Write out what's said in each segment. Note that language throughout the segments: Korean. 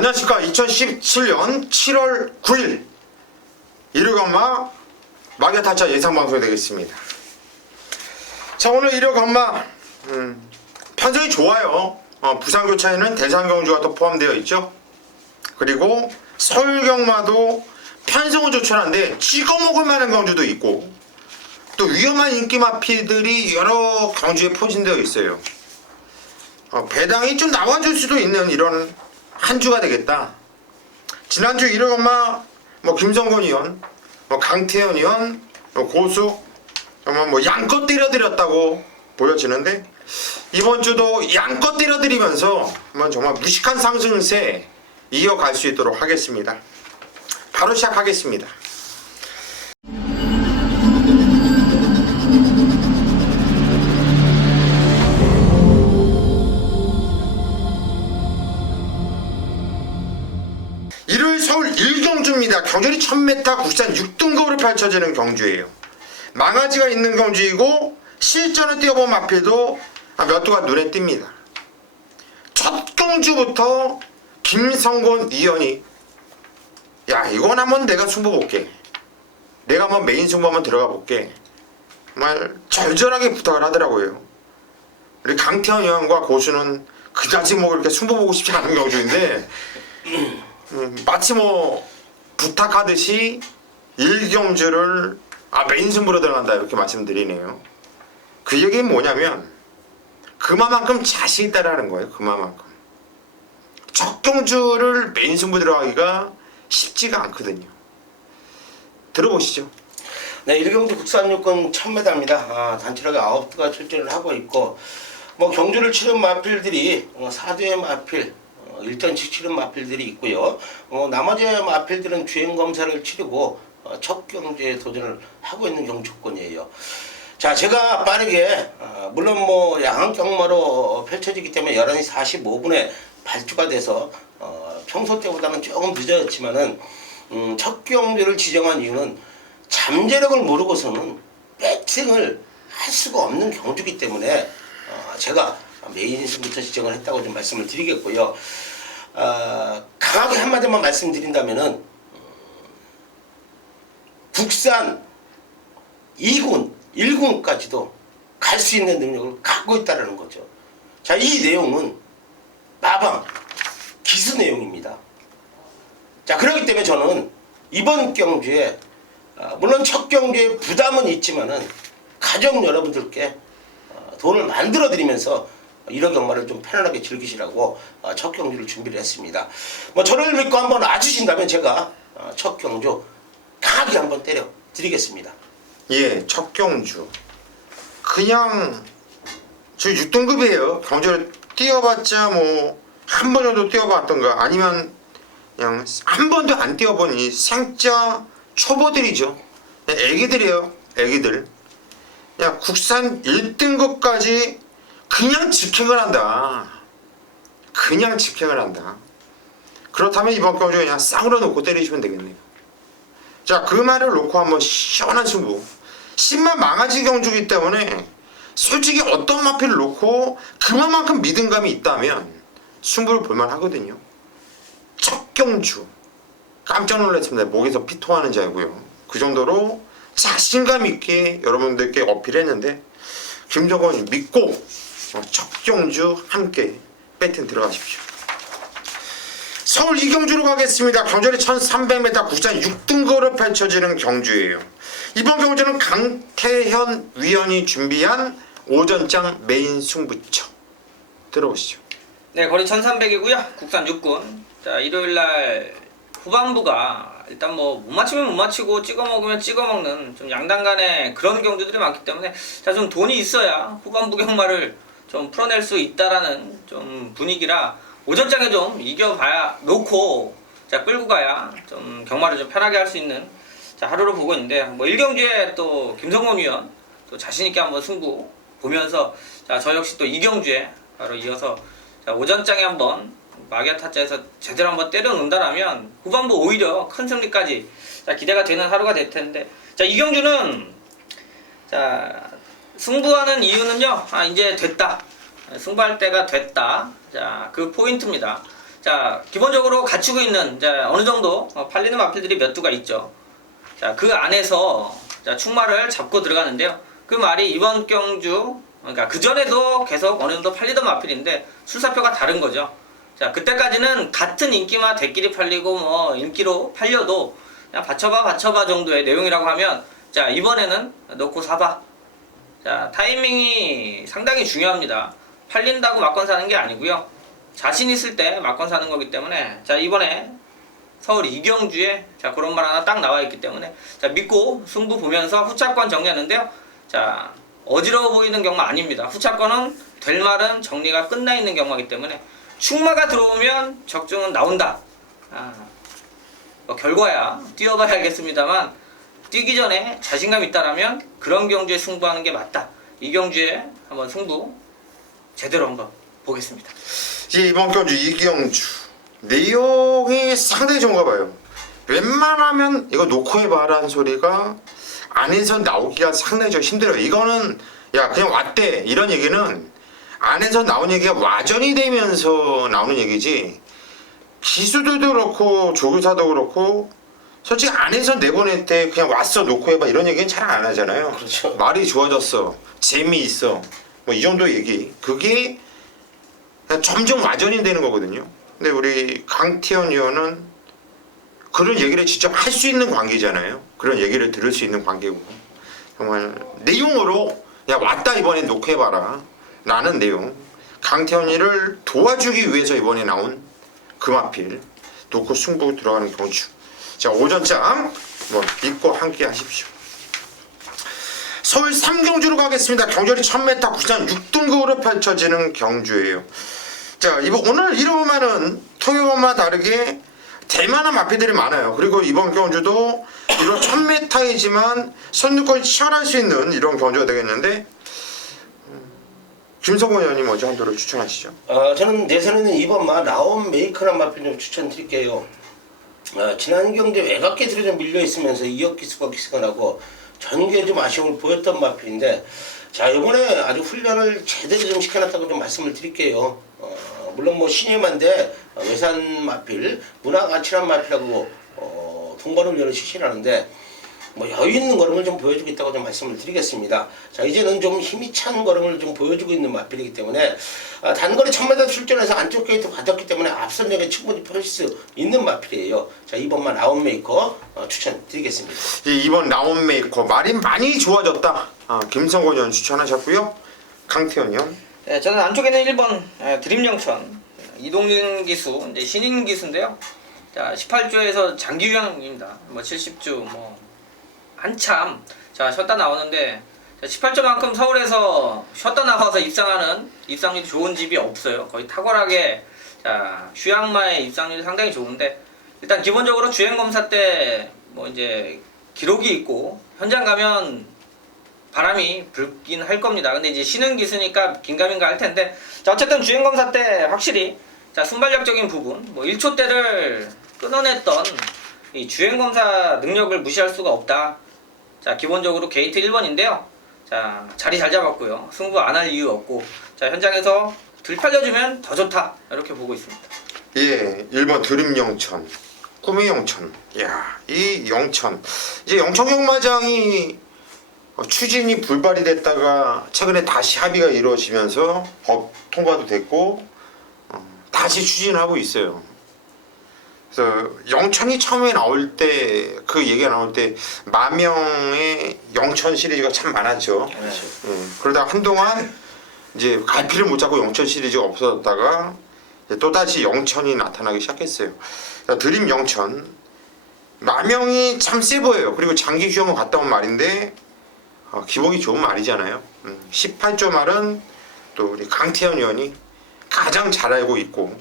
안녕하십니까. 2017년 7월 9일 일요건마 마개타짜 예상방송이 되겠습니다. 자, 오늘 일요건마 판정이 좋아요. 부산교차에는 대산경주가 또 포함되어 있죠. 그리고 서울경마도 편성은 좋지않은데 찍어먹을 만한 경주도 있고 또 위험한 인기 마피들이 여러 경주에 포진되어 있어요. 배당이 좀 나와줄 수도 있는 이런 한 주가 되겠다. 지난주 일요건마 김성곤 의원, 강태현 의원, 고수 양껏 때려드렸다고 보여지는데 이번 주도 양껏 때려드리면서 정말 무식한 상승세 이어갈 수 있도록 하겠습니다. 바로 시작하겠습니다. 일요일 서울 1경주입니다. 경주리 1000m 국산 6등급으로 펼쳐지는 경주예요. 망아지가 있는 경주이고 실전을 뛰어본 마필도 몇 두가 눈에 띕니다. 첫 경주부터 김성곤 의원이 야, 이건 한번 내가 승부 볼게. 내가 한번 메인 승부 한번 들어가 볼게. 정말 절절하게 부탁을 하더라고요. 우리 강태현 의원과 고수는 그다지 이렇게 승부 보고 싶지 않은 경주인데 마치 부탁하듯이 1경주를 메인 승부로 들어간다 이렇게 말씀드리네요. 그 얘기는 뭐냐면 그만큼 자신 있다라는 거예요. 그만큼 첫 경주를 메인 승부 들어가기가 쉽지가 않거든요. 들어보시죠. 네, 1경주 국산육군 1000m입니다. 단체력에 9두가 출전을 하고 있고 경주를 치른 마필들이 4대의 마필 1전씩 치른 마필들이 있고요. 나머지 마필들은 주행검사를 치르고 첫 경주에 도전을 하고 있는 경주권이에요. 자, 제가 빠르게 물론 양한 경마로 펼쳐지기 때문에 11시 45분에 발주가 돼서 평소 때보다는 조금 늦어졌지만은 첫 경주를 지정한 이유는 잠재력을 모르고서는 배팅을 할 수가 없는 경주이기 때문에 제가 메인 승부터 지정을 했다고 좀 말씀을 드리겠고요. 강하게 한마디만 말씀드린다면은 국산 2군, 1군까지도 갈 수 있는 능력을 갖고 있다는 거죠. 자, 이 내용은 마방, 기수 내용입니다. 자, 그렇기 때문에 저는 이번 경주에 물론 첫 경주에 부담은 있지만은 가족 여러분들께 돈을 만들어 드리면서 이런 경마를 좀 편안하게 즐기시라고 첫 경주를 준비를 했습니다. 저를 믿고 한번 와주신다면 제가 첫 경주 강하게 한번 때려 드리겠습니다. 예, 첫 경주 그냥 저 6등급이에요. 경주를 뛰어봤자 한 번 정도 뛰어봤던가 아니면 그냥 한 번도 안 뛰어본 이 생짜 초보들이죠. 애기들이에요. 애기들. 그냥 국산 1등급까지 그냥 직행을 한다. 그냥 직행을 한다. 그렇다면 이번 경주 그냥 쌍으로 놓고 때리시면 되겠네요. 자, 그 말을 놓고 한번 시원한 승부. 10만 망아지 경주이기 때문에 솔직히 어떤 마필을 놓고 그만큼 믿음감이 있다면 승부를 볼만 하거든요. 첫 경주 깜짝 놀랐습니다. 목에서 피 통하는 줄 알고요. 그 정도로 자신감 있게 여러분들께 어필했는데 김성곤 믿고 첫 경주 함께 배팅 들어가십시오. 서울 2경주로 가겠습니다. 경주리 1300m 국산 6등급으로 펼쳐지는 경주예요. 이번 경주는 강태현 위원이 준비한 오전장 메인 승부처 들어보시죠. 네, 거리 1300이고요. 국산 6군. 자, 일요일날 후반부가 일단 못 맞추면 못 맞추고 찍어 먹으면 찍어 먹는 좀 양당 간에 그런 경주들이 많기 때문에 자, 좀 돈이 있어야 후반부 경마를 좀 풀어낼 수 있다라는 좀 분위기라 오전장에 좀 이겨봐야 놓고 자, 끌고 가야 좀 경마를 좀 편하게 할 수 있는 자, 하루를 보고 있는데 1경주에 또 김성곤 위원 또 자신있게 한번 승부 보면서 자, 저 역시 또 2경주에 바로 이어서 자, 오전장에 한번 마기아 타짜에서 제대로 한번 때려 놓는다라면 후반부 오히려 큰 승리까지 자, 기대가 되는 하루가 될 텐데 자, 이경주는 자, 승부하는 이유는요, 이제 됐다. 승부할 때가 됐다. 자, 그 포인트입니다. 자, 기본적으로 갖추고 있는 어느 정도 팔리는 마필들이 몇 두가 있죠. 자, 그 안에서 충마를 잡고 들어가는데요. 그 말이 이번 경주, 그러니까 그 전에도 계속 어느 정도 팔리던 마필인데 술사표가 다른 거죠. 자, 그때까지는 같은 인기마 대끼리 팔리고 뭐 인기로 팔려도 그냥 받쳐봐 정도의 내용이라고 하면, 자, 이번에는 넣고 사봐. 자, 타이밍이 상당히 중요합니다. 팔린다고 막건 사는 게 아니고요. 자신 있을 때 막건 사는 거기 때문에, 자, 이번에 서울 이경주에 자, 그런 말 하나 딱 나와 있기 때문에, 자, 믿고 승부 보면서 후차권 정리하는데요. 자, 어지러워 보이는 경마 아닙니다. 후차권은 될 말은 정리가 끝나 있는 경마이기 때문에 충마가 들어오면 적중은 나온다. 뭐 결과야 뛰어봐야 알겠습니다만, 뛰기 전에 자신감 있다라면 그런 경주에 승부하는 게 맞다. 이 경주에 한번 승부 제대로 한번 보겠습니다. 이번 경주 이경주 내용이 상당히 좋은가 봐요. 웬만하면 이거 놓고 해봐라는 소리가 안에서 나오기가 상당히 좀 힘들어요. 이거는 야 그냥 왔대 이런 얘기는 안에서 나온 얘기가 와전이 되면서 나오는 얘기지, 기수들도 그렇고 조교사도 그렇고 솔직히 안에서 내보낼 때 그냥 왔어 놓고 해봐 이런 얘기는 잘 안 하잖아요. 그렇죠. 말이 좋아졌어, 재미있어, 뭐 이 정도 얘기, 그게 그냥 점점 와전이 되는 거거든요. 근데 우리 강태현 의원은 그런 얘기를 직접 할 수 있는 관계잖아요. 그런 얘기를 들을 수 있는 관계고, 정말 내용으로 야 왔다 이번에 놓고 해봐라 라는 내용, 강태현이를 도와주기 위해서 이번에 나온 금화필 놓고 승부 들어가는 경주. 자, 오전장 뭐 믿고 함께 하십시오. 서울 3경주로 가겠습니다. 경주리 1000m 구산 6등급으로 펼쳐지는 경주예요. 자, 오늘 이러면은 통영과 다르게 대만한 마피들이 많아요. 그리고 이번 경주도 이런 1000m이지만 선두권이 치열할 수 있는 이런 경주가 되겠는데, 김성곤 의원님 먼저 한 도를 추천하시죠. 저는 내선에는 이번 라온 메이커란 마필 좀 추천드릴게요. 지난 경기 외곽기술이 좀 밀려 있으면서 이역 기수가 나고 전개에 좀 아쉬움을 보였던 마필인데, 자, 이번에 아주 훈련을 제대로 좀 시켜놨다고 좀 말씀을 드릴게요. 물론 뭐 신예만데 외산 마필, 문화가치란 마필하고 동반 훈련을 실시하는데 뭐 여유 있는 걸음을 좀 보여주겠다고 좀 말씀을 드리겠습니다. 자, 이제는 좀 힘이 찬 걸음을 좀 보여주고 있는 마필이기 때문에 단거리 1000m 출전해서 안쪽 게이트 받았기 때문에 앞선력에 충분히 펼칠 수 있는 마필이에요. 자, 이번만 라운메이커 추천드리겠습니다. 이번 라운메이커 말이 많이 좋아졌다. 김성곤 의원 추천하셨고요. 강태현 의원. 네, 저는 안쪽에는 1번 드림영천 이동윤 기수, 이제 신인 기수인데요. 자, 18조에서 장기 유형입니다. 뭐 70주 뭐 한참 자 쉬었다 나오는데, 18조만큼 서울에서 쉬었다 나와서 입상률이 좋은 집이 없어요. 거의 탁월하게 자 휴양마의 입상률이 상당히 좋은데, 일단 기본적으로 주행검사 때 뭐 이제 기록이 있고 현장 가면 바람이 불긴 할 겁니다. 근데 이제 신흥 기수니까 긴가민가 할 텐데, 자 어쨌든 주행검사 때 확실히 자 순발력적인 부분, 뭐 1초대를 끊어냈던 이 주행검사 능력을 무시할 수가 없다. 자, 기본적으로 게이트 1번인데요. 자, 자리 잘 잡았고요. 승부 안 할 이유 없고, 자, 현장에서 들팔려주면 더 좋다. 이렇게 보고 있습니다. 예, 1번 드림영천, 꿈의 영천. 야, 이 영천. 이제 영천 경마장이 추진이 불발이 됐다가 최근에 다시 합의가 이루어지면서 법 통과도 됐고 다시 추진하고 있어요. 그래서 영천이 처음에 나올 때, 그 얘기가 나올 때 만명의 영천 시리즈가 참 많았죠. 그러다가 한동안 이제 갈피를 못 잡고 영천 시리즈가 없어졌다가 또 다시 영천이 나타나기 시작했어요. 드림 영천, 만명이 참 세 보여요. 그리고 장기 휴양을 갔다 온 말인데 기복이 좋은 말이잖아요. 18조 말은 또 우리 강태현 의원이 가장 잘 알고 있고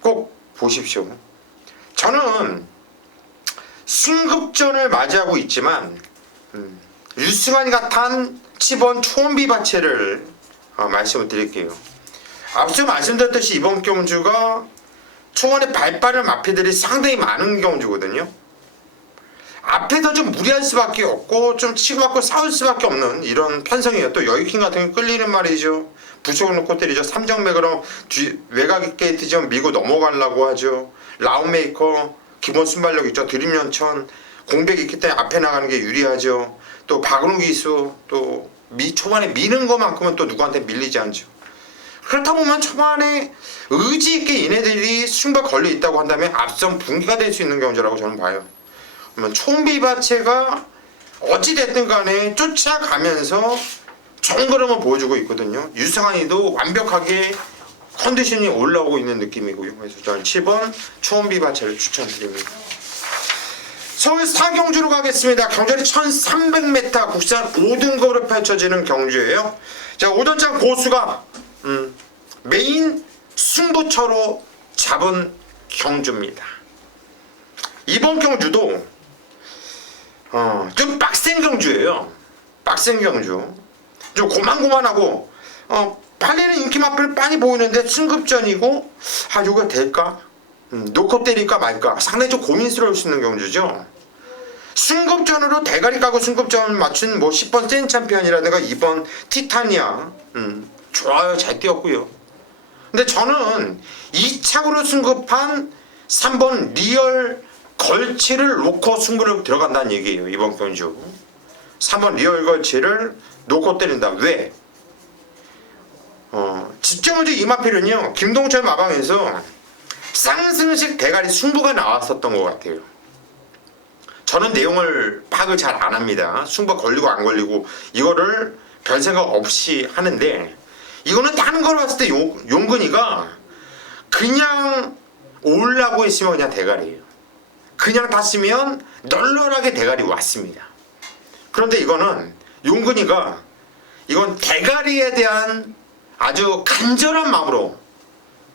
꼭 보십시오. 저는 승급전을 맞이하고 있지만 유승환 같은 10번 초원비바체를 말씀을 드릴게요. 앞서 말씀드렸듯이 이번 경주가 초원에 발빠른 마피들이 상당히 많은 경주거든요. 앞에서 좀 무리할 수밖에 없고 좀 치고받고 싸울 수밖에 없는 이런 편성이에요. 또 여유킹 같은 게 끌리는 말이죠. 부쩍 놓고 때리죠. 삼정맥으로 외곽 게이트 좀 밀고 넘어가려고 하죠. 라운메이커 기본 순발력 있죠. 드림 연천 공백이 있기 때문에 앞에 나가는 게 유리하죠. 또 박은우 기수 또 초반에 미는 것만큼은 또 누구한테 밀리지 않죠. 그렇다 보면 초반에 의지 있게 얘네들이 승부가 걸려 있다고 한다면 앞선 분기가 될 수 있는 경주라고 저는 봐요. 그러면 총비바체가 어찌 됐든 간에 쫓아가면서 좋은 그림을 보여주고 있거든요. 유승환이도 완벽하게 컨디션이 올라오고 있는 느낌이고요. 그래서 저는 7번 초원비바체를 추천드립니다. 서울 4경주로 가겠습니다. 경주는 1300m 국산 5등급으로 펼쳐지는 경주예요. 자, 오전장 고수가 메인 승부처로 잡은 경주입니다. 이번 경주도 좀 빡센 경주예요. 빡센 경주. 좀 고만고만하고 팔리는 인기 맛을 많이 보이는데 승급전이고 이거 될까? 놓고 때릴까 말까 상당히 좀 고민스러울 수 있는 경주죠. 승급전으로 대가리 까고 승급전 맞춘 10번 센 챔피언이라든가 2번 티타니아 좋아요. 잘 뛰었고요. 근데 저는 2착으로 승급한 3번 리얼 걸치를 놓고 승부를 들어간다는 얘기예요. 이번 경주 3번 리얼 걸치를 놓고 때린다. 왜? 집정은주 이마필은요 김동철 마방에서 쌍승식 대가리 승부가 나왔었던 것 같아요. 저는 내용을 파악을 잘 안 합니다. 승부가 걸리고 안 걸리고 이거를 별 생각 없이 하는데 이거는 다른 걸 봤을 때 용근이가 그냥 올라고 했으면 그냥 대가리예요. 그냥 탔으면 널널하게 대가리 왔습니다. 그런데 이거는 용근이가 이건 대가리에 대한 아주 간절한 마음으로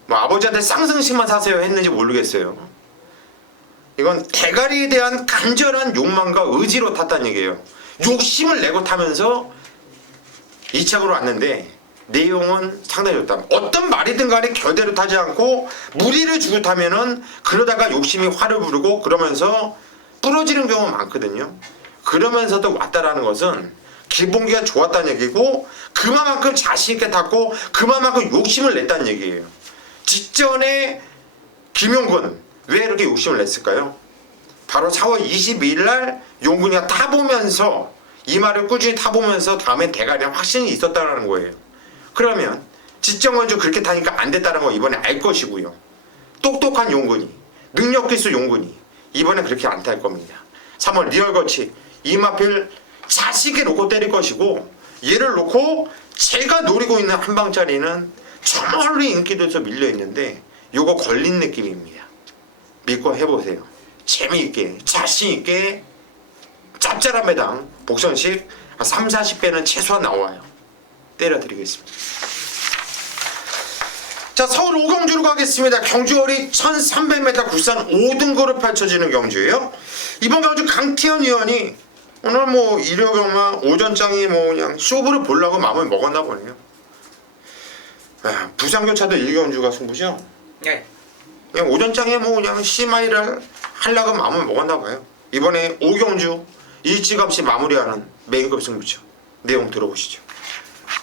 아버지한테 쌍승식만 사세요 했는지 모르겠어요. 이건 대가리에 대한 간절한 욕망과 의지로 탔다는 얘기예요. 욕심을 내고 타면서 2착으로 왔는데 내용은 상당히 좋다. 어떤 말이든 간에 결대로 타지 않고 무리를 주고 타면은 그러다가 욕심이 화를 부르고 그러면서 부러지는 경우가 많거든요. 그러면서도 왔다라는 것은 기본기가 좋았다는 얘기고 그만큼 자신있게 탔고 그만큼 욕심을 냈다는 얘기예요. 직전에 김용근 왜 이렇게 욕심을 냈을까요? 바로 4월 22일 날 용근이가 타보면서 이 말을 꾸준히 타보면서 다음에 대가리에 확신이 있었다는 거예요. 그러면 직전건조 그렇게 타니까 안 됐다는 거 이번에 알 것이고요. 똑똑한 용근이 능력기수 용근이 이번에 그렇게 안 탈 겁니다. 3월 리얼거치 이마필 자식에 놓고 때릴 것이고 얘를 놓고 제가 노리고 있는 한방짜리는 저 멀리 인기도에서 밀려있는데 요거 걸린 느낌입니다. 믿고 해보세요. 재미있게 자신있게 짭짤한 매당 복선식 3, 40배는 최소한 나와요. 때려드리겠습니다. 자, 서울 5경주로 가겠습니다. 경주월이 1300m 국산 5등급으로 펼쳐지는 경주예요. 이번 경주 강태현 위원이 오늘 일요경마 오전장이 그냥 쇼부를 보려고 마음을 먹었나 보네요. 부산교차도 1경주가 승부죠? 네. 그냥 오전장에 그냥 C마이를 하려고 마음을 먹었나 봐요. 이번에 5경주 일찌감치 마무리하는 메인급 승부죠. 내용 들어보시죠.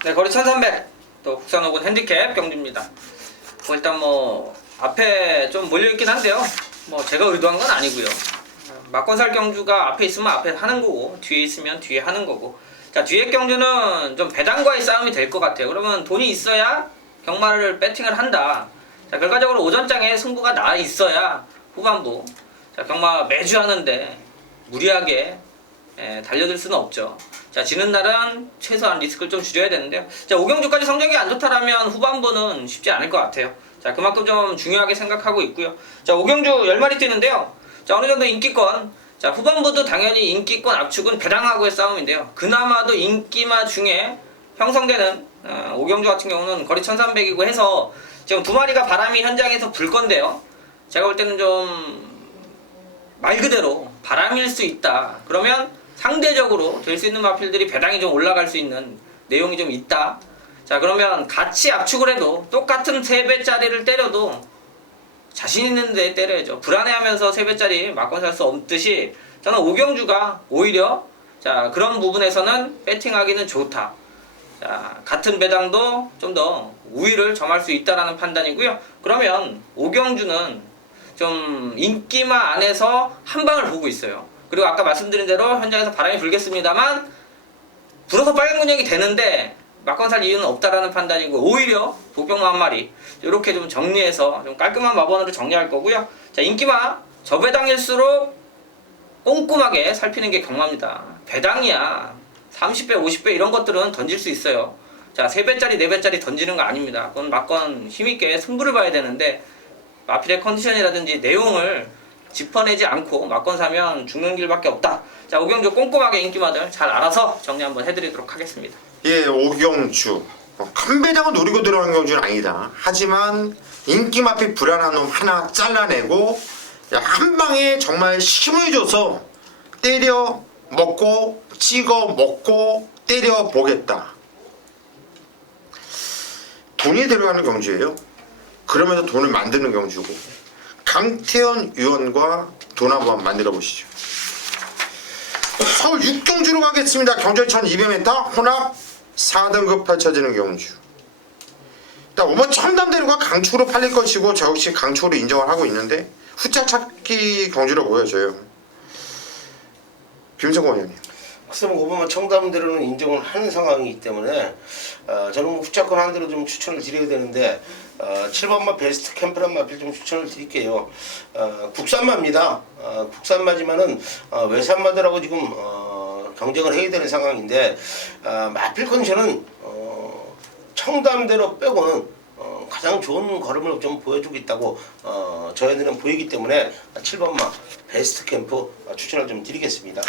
네, 거리 1300 또 국산 5군 핸디캡 경주입니다. 일단 앞에 좀 몰려있긴 한데요. 제가 의도한 건 아니고요. 막권살 경주가 앞에 있으면 앞에 하는 거고 뒤에 있으면 뒤에 하는 거고. 자, 뒤에 경주는 좀 배당과의 싸움이 될 것 같아요. 그러면 돈이 있어야 경마를 배팅을 한다. 자, 결과적으로 오전장에 승부가 나 있어야 후반부 자, 경마 매주 하는데 무리하게 달려들 수는 없죠. 자, 지는 날은 최소한 리스크를 좀 줄여야 되는데요. 자, 5경주까지 성적이 안 좋다라면 후반부는 쉽지 않을 것 같아요. 자, 그만큼 좀 중요하게 생각하고 있고요. 자, 5경주 10마리 뛰는데요. 자, 어느 정도 인기권. 자, 후반부도 당연히 인기권 압축은 배당하고의 싸움인데요. 그나마도 인기마 중에 형성되는 5경주 같은 경우는 거리 1300이고 해서 지금 두 마리가 바람이 현장에서 불 건데요. 제가 볼 때는 좀 말 그대로 바람일 수 있다. 그러면 상대적으로 될 수 있는 마필들이 배당이 좀 올라갈 수 있는 내용이 좀 있다. 자, 그러면 같이 압축을 해도 똑같은 3배짜리를 때려도 자신 있는 데 때려야죠. 불안해하면서 3배짜리 막권 살 수 없듯이 저는 5경주가 오히려 자, 그런 부분에서는 배팅하기는 좋다. 자, 같은 배당도 좀 더 우위를 점할 수 있다라는 판단이고요. 그러면 오경주는 좀 인기마 안에서 한 방을 보고 있어요. 그리고 아까 말씀드린 대로 현장에서 바람이 불겠습니다만 불어서 빨간 근육이 되는데 막건 살 이유는 없다라는 판단이고, 오히려 복병마 한 마리 이렇게 좀 정리해서 좀 깔끔한 마번으로 정리할 거고요. 자, 인기마 저배당일수록 꼼꼼하게 살피는 게 경마입니다. 배당이야 30배 50배 이런 것들은 던질 수 있어요. 자, 3배짜리 4배짜리 던지는 거 아닙니다. 그건 막건 힘있게 승부를 봐야 되는데 마필의 컨디션이라든지 내용을 짚어내지 않고 막건 사면 죽는 길밖에 없다. 자, 오경주 꼼꼼하게 인기마들 잘 알아서 정리 한번 해드리도록 하겠습니다. 예, 오경주. 큰 배당을 노리고 들어가는 경주는 아니다. 하지만 인기 마필 불안한 놈 하나 잘라내고 한 방에 정말 힘을 줘서 때려 먹고 찍어 먹고 때려 보겠다. 돈이 들어가는 경주예요. 그러면서 돈을 만드는 경주고, 강태현 위원과 돈 한번 만들어 보시죠. 서울 6경주로 가겠습니다. 경주 1200m 혼합 4등급 펼쳐지는 경주. 일단 5번 첨담대로가 강축으로 팔릴 것이고, 저 역시 강축으로 인정을 하고 있는데 후짝 찾기 경주로 보여져요. 김성권 의원님. 글쎄 5번만 청담대로는 인정을 하는 상황이기 때문에 저는 후차권 한 대로 좀 추천을 드려야 되는데 7번마 베스트 캠프란 마필 좀 추천을 드릴게요. 국산마입니다. 국산마지만은 외산마들하고 지금 경쟁을 해야 되는 상황인데 마필 컨디션은 청담대로 빼고는 가장 좋은 걸음을 좀 보여주고 있다고 저희들은 보이기 때문에 7번마 베스트 캠프 추천을 좀 드리겠습니다.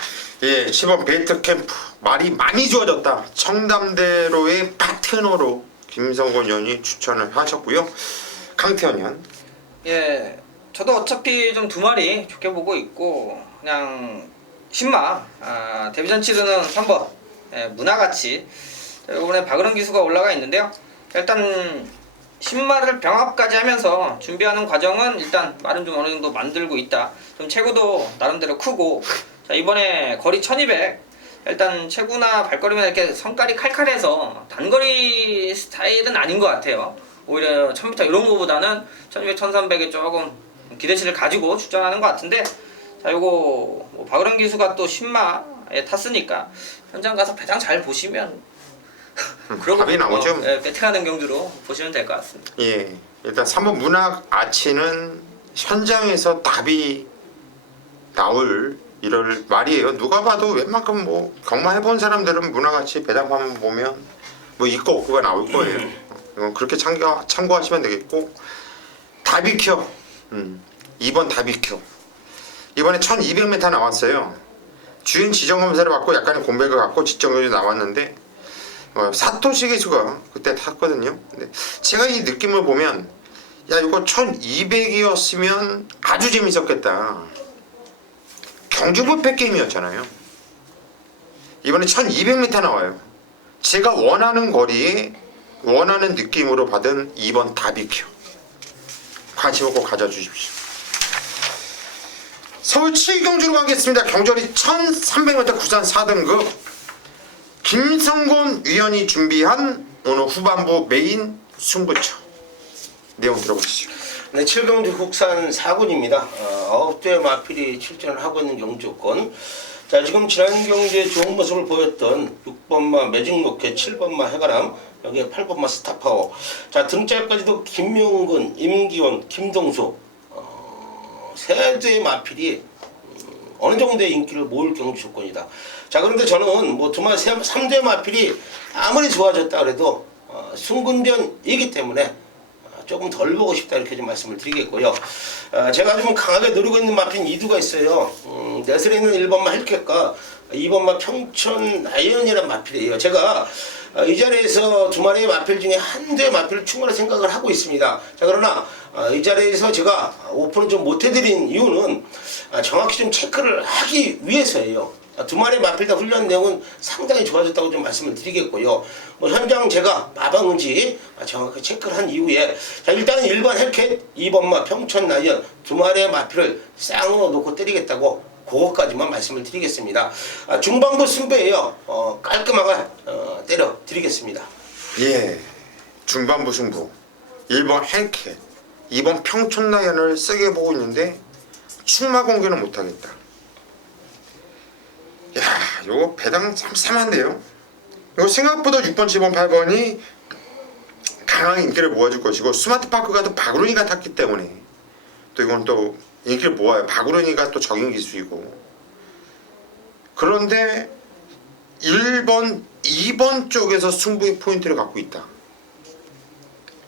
예, 10번 베이트 캠프 말이 많이 좋아졌다. 청담대로의 파트너로 김성곤 의원이 추천을 하셨고요. 강태현 의원. 예, 저도 어차피 좀 2마리 좋게 보고 있고, 그냥 신마 데뷔전 치르는 3번 문화가치. 이번에 박은원 기수가 올라가 있는데요. 일단 신마를 병합까지 하면서 준비하는 과정은 일단 말은 좀 어느 정도 만들고 있다. 좀 체구도 나름대로 크고, 자, 이번에 거리 1200 일단 체구나 발걸음이나 이렇게 성깔이 칼칼해서 단거리 스타일은 아닌 것 같아요. 오히려 1000m 이런 거보다는 1200, 1300에 조금 기대치를 가지고 출전하는 것 같은데, 자, 요거 뭐 박은원 기수가 또 신마에 탔으니까 현장 가서 배당 잘 보시면 답이 나오죠. 배팅하는 경주로 보시면 될 것 같습니다. 예, 일단 3번 문학 아치는 현장에서 답이 나올 이럴 말이에요. 누가 봐도 웬만큼 뭐 경마 해본 사람들은 문학 아치 배당판 보면 뭐 있고 없고가 나올 거예요. 이건 그렇게 참고하시면 되겠고, 다비켜. 2번 다비켜. 이번에 1200m 나왔어요. 주행 지정 검사를 받고 약간의 공백을 갖고 지정률이 나왔는데 사토시 기수가 그때 탔거든요. 근데 제가 이 느낌을 보면 야, 이거 1200이었으면 아주 재밌었겠다. 경주부패 게임이었잖아요. 이번에 1200m 나와요. 제가 원하는 거리에 원하는 느낌으로 받은 2번 다비큐. 관심 없고 가져주십시오. 서울 7경주로 가겠습니다. 경주거리 1300m 구산 4등급 김성곤 위원이 준비한 오늘 후반부 메인 승부처 내용 들어보시죠. 네, 7경주 국산 4군입니다. 9대 마필이 출전을 하고 있는 경주권. 자, 지금 지난 경주에 좋은 모습을 보였던 6번마 매직로켓, 7번마 해가람, 여기에 8번마 스타파워. 자, 등짝까지도 김명근, 임기원, 김동수 세 대의 마필이 어느 정도의 인기를 모을 경주 조건이다. 자, 그런데 저는 뭐 두마 3대 마필이 아무리 좋아졌다 그래도 승군전이기 때문에 조금 덜 보고 싶다 이렇게 좀 말씀을 드리겠고요. 제가 좀 강하게 노리고 있는 마필 2두가 있어요. 내설에 있는 1번마 헬켓과 2번마 평촌 나연이라는 마필이에요. 제가 이 자리에서 두 마리의 마필 중에 한 대의 마필을 충분히 생각을 하고 있습니다. 자, 그러나 이 자리에서 제가 오픈을 좀 못해드린 이유는 정확히 좀 체크를 하기 위해서예요. 두 마리의 마필 다 훈련 내용은 상당히 좋아졌다고 좀 말씀을 드리겠고요. 뭐 현장 제가 마방은지 정확히 체크를 한 이후에, 자, 일단은 1번 헬켓, 2번마 평촌 나연 두 마리의 마필을 쌍으로 놓고 때리겠다고 그것까지만 말씀을 드리겠습니다. 중반부 승부예요. 깔끔하게 때려 드리겠습니다. 예, 중반부 승부 1번 헬켓 2번 평촌라이언을 세게 보고 있는데 충마 공개는 못하겠다. 야, 요거 배당 참 쌈한데요. 이거 생각보다 6번, 7번, 8번이 강한 인기를 모아줄 것이고 스마트파크가 또 박우른이가 탔기 때문에 또 이건 또 인기를 모아요. 박우른이가 또 적인 기수이고. 그런데 1번, 2번 쪽에서 승부의 포인트를 갖고 있다.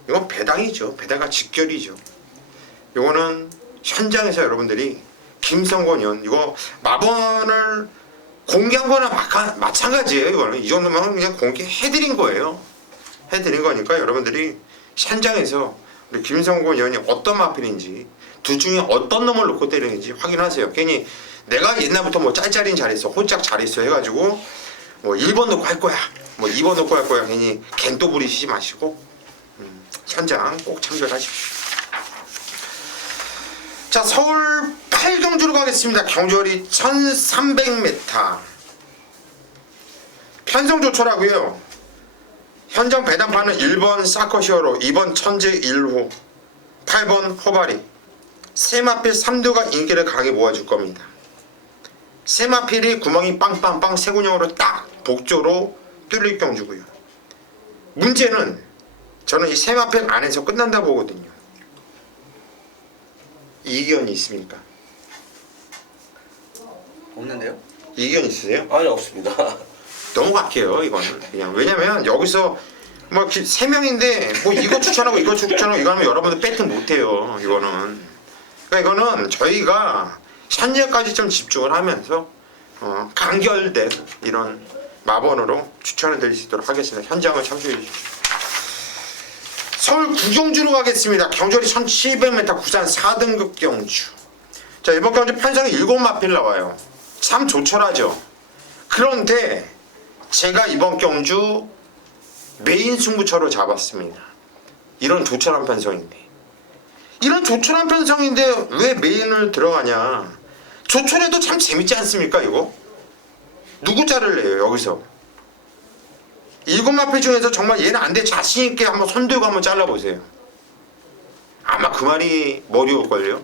이건 배당이죠. 배당과 직결이죠. 이거는 현장에서 여러분들이 김성권 의원 이거 마번을 공개한 거나 마찬가지예요. 이거는 이 정도면 그냥 공개해드린 거예요. 해드린 거니까 여러분들이 현장에서 우리 김성권 의원이 어떤 마필인지 둘 중에 어떤 놈을 놓고 때리는지 확인하세요. 괜히 내가 옛날부터 뭐 짤짤인 잘했어, 홀짝 잘했어 해가지고 뭐 1번 놓고 할 거야, 뭐 2번 놓고 할 거야 괜히 겐또 부리시지 마시고 현장 꼭 참결하십시오. 자, 서울 8경주로 가겠습니다. 경주거리 1300m 편성조초라고요. 현장 배당판은 1번 사커시어로 2번 천재 1호 8번 호바리 세마필 3두가 인기를 강하게 모아줄 겁니다. 세마필이 구멍이 빵빵빵 세군형으로 딱 복조로 뚫릴 경주고요. 문제는 저는 이 세마필 안에서 끝난다 보거든요. 이견이 있습니까? 없는데요? 이견 있으세요? 아니 없습니다. 넘어갈게요 이거는 그냥. 왜냐면 여기서 뭐 3명인데 뭐 이거 추천하고 이거 추천하고 이거 하면 여러분들 배팅 못해요. 이거는 그러니까 이거는 저희가 현재까지 좀 집중을 하면서 간결된 이런 마번으로 추천을 드릴 수 있도록 하겠습니다. 현장을 참조해 주십시오. 서울 구경주로 가겠습니다. 경주거리 1700m 구산 4등급 경주. 자, 이번 경주 편성이 7마필 나와요. 참 조촐하죠. 그런데 제가 이번 경주 메인 승부처로 잡았습니다. 이런 조촐한 편성인데 이런 조촐한 편성인데 왜 메인을 들어가냐. 조촐해도 참 재밌지 않습니까 이거? 누구 자를래요 여기서? 7마필 중에서 정말 얘는 안 돼 자신있게 한번 손들고 한번 잘라보세요. 아마 그 말이 머리 올걸요.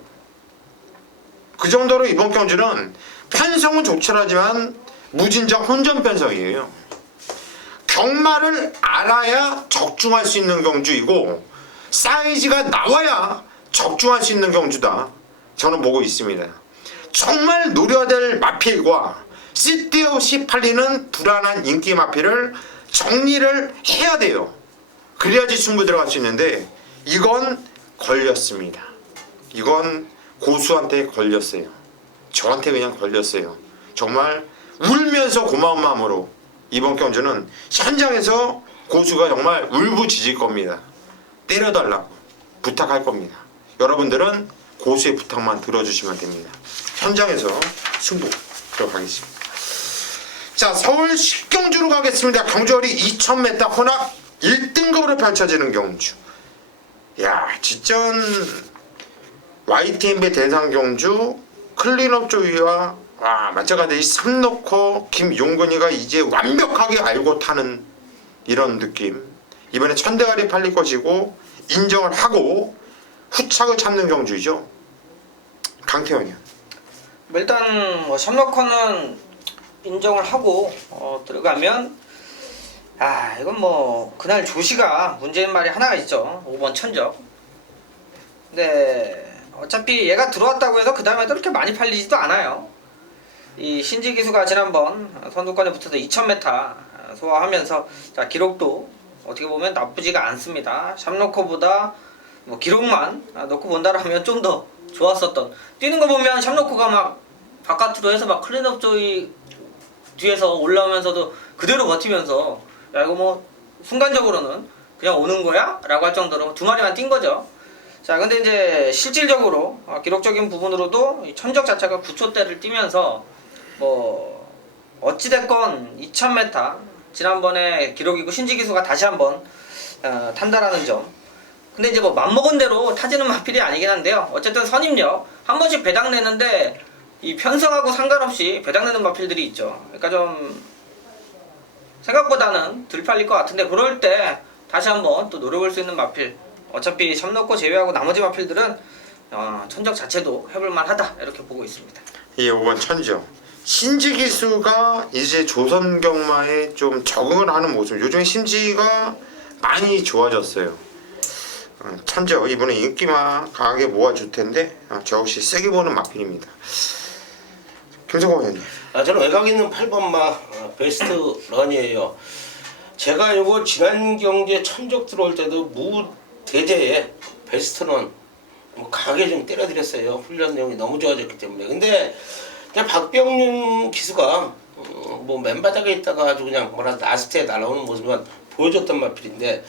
그 정도로 이번 경주는 편성은 조촐하지만 무진장 혼전 편성이에요. 경마를 알아야 적중할 수 있는 경주이고 사이즈가 나와야 적중할 수 있는 경주다. 저는 보고 있습니다. 정말 노려야 될 마필과 쓸데없이 팔리는 불안한 인기 마필을 정리를 해야 돼요. 그래야지 승부 들어갈 수 있는데 이건 걸렸습니다. 이건 고수한테 걸렸어요. 저한테 그냥 걸렸어요. 정말 울면서 고마운 마음으로 이번 경주는 현장에서 고수가 정말 울부짖을 겁니다. 때려달라고 부탁할 겁니다. 여러분들은 고수의 부탁만 들어주시면 됩니다. 현장에서 승부 들어가겠습니다. 자, 서울 식경주로 가겠습니다. 경주거리 2000m 혼합 1등급으로 펼쳐지는 경주. 야, 직전 YTNB 대상 경주 클린업 조이와 마찬가지 3놓고 김용근이가 이제 완벽하게 알고 타는 이런 느낌. 이번에 천대가리 팔릴 것이고 인정을 하고 후착을 참는 경주이죠. 강태현이요. 일단 뭐 샴러커는 인정을 하고 들어가면 이건 뭐 그날 조시가 문제인 말이 하나가 있죠. 5번 천적. 근데 어차피 얘가 들어왔다고 해서 그 다음에도 그렇게 많이 팔리지도 않아요. 이 신지 기수가 지난번 선두권에 붙어서 2000m 소화하면서 자, 기록도 어떻게 보면 나쁘지가 않습니다. 샴로커보다 뭐 기록만 놓고 본다라면 좀 더 좋았었던. 뛰는 거 보면 샴로커가 막 바깥으로 해서 막 클린업 조이 뒤에서 올라오면서도 그대로 버티면서 야 이거 뭐 순간적으로는 그냥 오는 거야? 라고 할 정도로 두 마리만 뛴 거죠. 자, 근데 이제 실질적으로 기록적인 부분으로도 이 천적 자체가 9초대를 뛰면서 뭐 어찌됐건 2000m 지난번에 기록이고 신지기수가 다시 한번 탄다라는 점. 근데 이제 뭐 맘먹은 대로 타지는 마필이 아니긴 한데요. 어쨌든 선임력 한 번씩 배당 내는데 이 편성하고 상관없이 배당 내는 마필들이 있죠. 그러니까 좀 생각보다는 덜 팔릴 것 같은데 그럴 때 다시 한번 또 노려볼 수 있는 마필 어차피 샴노코 제외하고 나머지 마필들은 천적 자체도 해볼만 하다 이렇게 보고 있습니다. 예, 5번 천적. 신지 기수가 이제 조선 경마에 좀 적응을 하는 모습. 요즘 신지가 많이 좋아졌어요. 천적 이번에 인기만 강하게 모아줄 텐데 저 역시 세게 보는 마필입니다. 김성호 의원님. 저는 외곽 있는 8번마 베스트 런이에요. 제가 요거 지난 경기에 천적 들어올 때도 무대제에 베스트 런 강하게 좀 때려드렸어요. 훈련 내용이 너무 좋아졌기 때문에. 근데 그냥 박병윤 기수가 뭐 맨바닥에 있다가 아주 그냥 라스트에 날아오는 모습만 보여줬던 마필인데,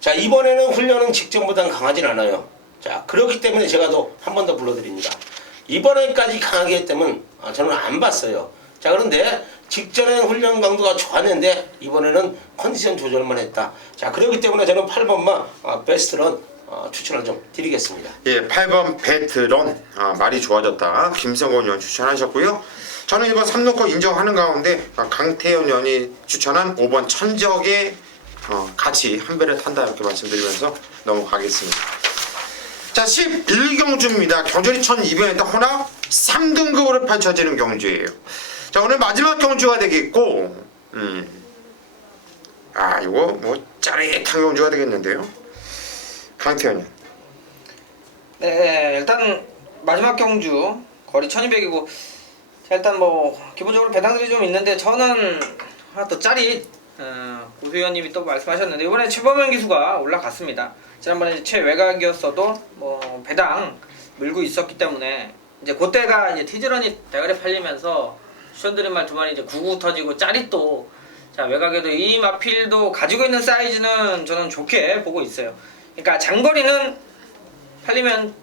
자 이번에는 훈련은 직전보다는 강하진 않아요. 자 그렇기 때문에 제가 또 한 번 더 불러드립니다. 이번에까지 강하게 했다면 저는 안 봤어요. 자 그런데 직전에는 훈련 강도가 좋았는데 이번에는 컨디션 조절만 했다. 자 그렇기 때문에 저는 8번마 베스트런 추천을 좀 드리겠습니다. 예, 8번 베트런 말이 좋아졌다. 김성곤 의원 추천하셨고요. 저는 1번 삼놓고 인정하는 가운데 강태현 의원이 추천한 5번 천적에 같이 한 배를 탄다 이렇게 말씀드리면서 넘어가겠습니다. 자 11경주입니다. 경주리 1200m 혼합 3등급으로 펼쳐지는 경주예요. 자 오늘 마지막 경주가 되겠고 이거 뭐 짜릿한 경주가 되겠는데요. 강태현. 네, 일단 마지막 경주 거리 1200이고 일단 뭐 기본적으로 배당들이 좀 있는데 저는 또 짜릿 고수위원님이 또 말씀하셨는데 이번에 최범현 기수가 올라갔습니다. 지난번에 최외곽이었어도 뭐 배당 밀고 있었기 때문에 이제 그때가 이제 티즈런이 대가리 팔리면서 추천드린 말 두 마리 이제 구구 터지고 짜릿도 자 외곽에도 이 마필도 가지고 있는 사이즈는 저는 좋게 보고 있어요. 그러니까 장거리는 팔리면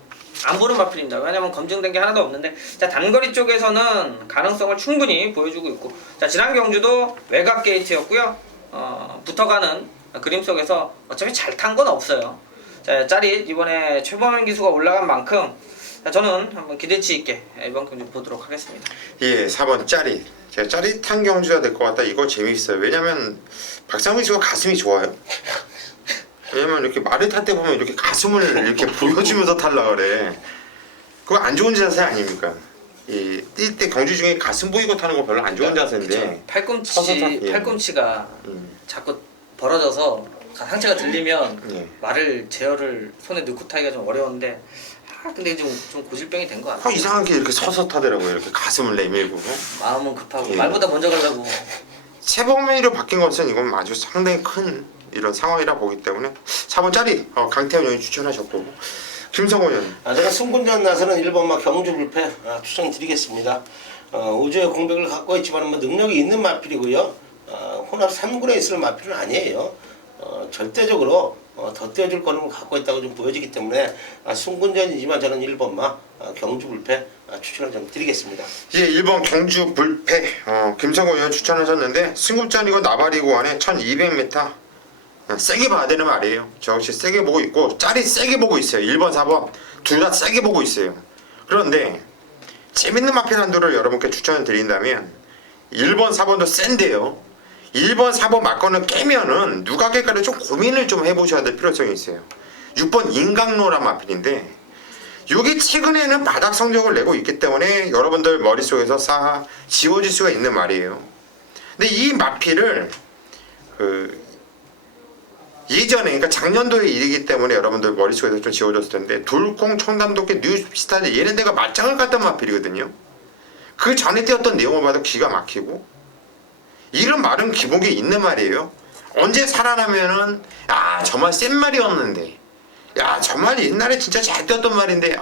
안 보는 마필입니다. 왜냐면 검증된 게 하나도 없는데 자 단거리 쪽에서는 가능성을 충분히 보여주고 있고 자 지난 경주도 외곽 게이트였고요. 붙어가는 그림 속에서 어차피 잘 탄 건 없어요. 자 짜릿 이번에 최범현 기수가 올라간 만큼 자, 저는 한번 기대치 있게 이번 경주 보도록 하겠습니다. 예, 4번 짜릿. 제가 짜릿한 경주가 될 것 같다. 이거 재미있어요. 왜냐면 박상민 씨가 가슴이 좋아요. 왜냐면 이렇게 말을 탈 때 보면 이렇게 가슴을 이렇게 보여주면서 탈라 그래. 그거 안 좋은 자세 아닙니까? 뛸 때 경주 중에 가슴 보이고 타는 거 별로 안 좋은 자세인데. 팔꿈치가 자꾸 벌어져서 상체가 들리면 예. 말을 제어를 손에 넣고 타기가 좀 어려운데 근데 좀 고질병이 된 것 같아요. 이상하게 이렇게 서서 타더라고요. 이렇게 가슴을 내밀고. 마음은 급하고 예. 말보다 먼저 가려고. 세범맨이로 바뀐 것은 이건 아주 상당히 큰 이런 상황이라 보기 때문에 4번 짜릿 강태현 의원이 추천하셨고 김성호 의원. 저는 승군전 나서는 1번마 경주 불패 추천드리겠습니다. 우주의 공백을 갖고 있지만 뭐 능력이 있는 마필이고요. 혼합 3군에 있을 마필은 아니에요. 절대적으로 더 떼어줄 거는 갖고 있다고 좀 보여지기 때문에 승군전이지만 저는 1번마 경주 불패 추천을 좀 드리겠습니다. 예, 1번 경주 불패 김성호 의원 추천하셨는데 승급전이고 나발이고 안에 1200m 세게 봐야 되는 말이에요. 저 역시 세게 보고 있고 짜릿 세게 보고 있어요. 1번 4번 둘 다 세게 보고 있어요. 그런데 재밌는 마필 한두를 여러분께 추천을 드린다면 1번 4번도 센데요. 1번 4번 막건을 깨면은 누가 깰까를 좀 고민을 좀 해보셔야 될 필요성이 있어요. 6번 인강로란 마필인데 이게 최근에는 바닥 성적을 내고 있기 때문에 여러분들 머릿속에서 싹 지워질 수가 있는 말이에요. 근데 이 마필을 예전에 그러니까 작년도의 일이기 때문에 여러분들 머릿속에서 좀 지워졌을 텐데 돌콩 청담도끼 뉴스타즈 얘네들가 맞짱을 갔던 마필이거든요. 그 전에 띄었던 내용을 봐도 기가 막히고 이런 말은 기본에 있는 말이에요. 언제 살아나면은 저 말 센 말이었는데 저 말 옛날에 진짜 잘 띄었던 말인데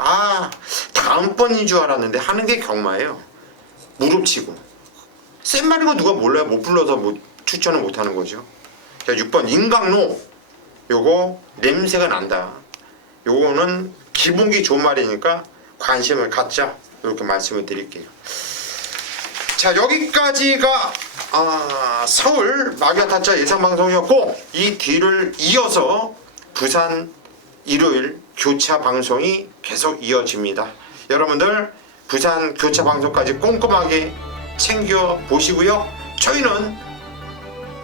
다음번인 줄 알았는데 하는 게 경마예요. 무릎치고 센 말인 거 누가 몰라요. 못 불러서 뭐 추천을 못 하는 거죠. 자 6번 인강로 요거 냄새가 난다. 요거는 기본기 좋은 말이니까 관심을 갖자 이렇게 말씀을 드릴게요. 자 여기까지가 서울 마기아타짜 예상방송이었고 이 뒤를 이어서 부산 일요일 교차 방송이 계속 이어집니다. 여러분들 부산 교차 방송까지 꼼꼼하게 챙겨 보시고요. 저희는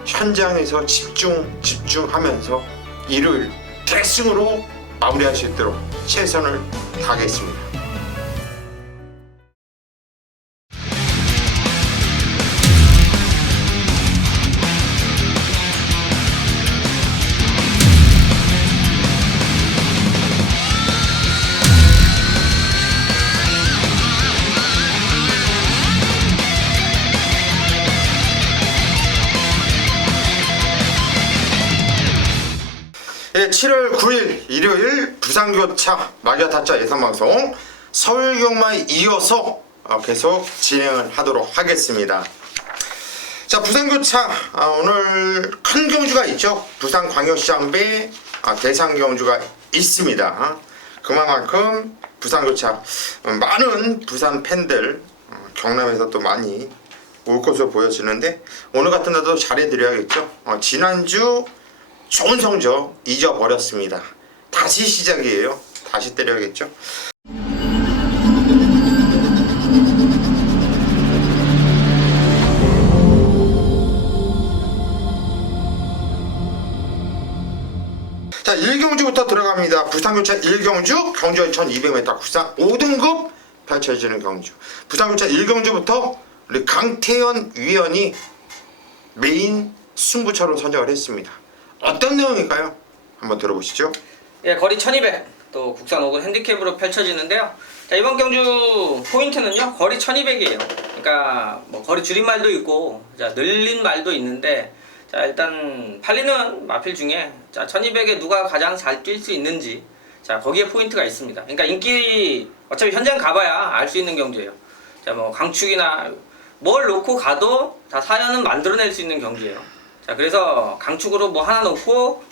현장에서 집중하면서 일요일 대승으로 마무리할 수 있도록 최선을 다하겠습니다. 예, 7월 9일 일요일 부산교차 마기아타짜 예선방송 서울경마에 이어서 계속 진행을 하도록 하겠습니다. 자, 부산교차 오늘 큰 경주가 있죠. 부산광역시장 배 대상경주가 있습니다. 그만큼 부산교차 많은 부산 팬들 경남에서 또 많이 올 것으로 보여지는데 오늘 같은 날도 잘해드려야겠죠. 지난주 좋은 성적 잊어버렸습니다. 다시 시작이에요. 다시 때려야겠죠. 자, 1경주부터 들어갑니다. 부산교차 1경주 경주의 1200m 국산 5등급 펼쳐지는 경주. 부산교차 1경주부터 우리 강태현 위원이 메인 승부처로 선정을 했습니다. 어떤 내용일까요? 한번 들어보시죠. 예, 거리 1200, 또 국산 5군 핸디캡으로 펼쳐지는데요. 자, 이번 경주 포인트는요, 거리 1200이에요. 그러니까 뭐 거리 줄임말도 있고, 자, 늘린 말도 있는데, 자, 일단 팔리는 마필 중에 자, 1200에 누가 가장 잘 뛸 수 있는지, 자, 거기에 포인트가 있습니다. 그러니까 인기 어차피 현장 가봐야 알 수 있는 경주예요. 자, 뭐 강축이나 뭘 놓고 가도 다 사연은 만들어낼 수 있는 경주예요. 자, 그래서 강축으로 뭐 하나 놓고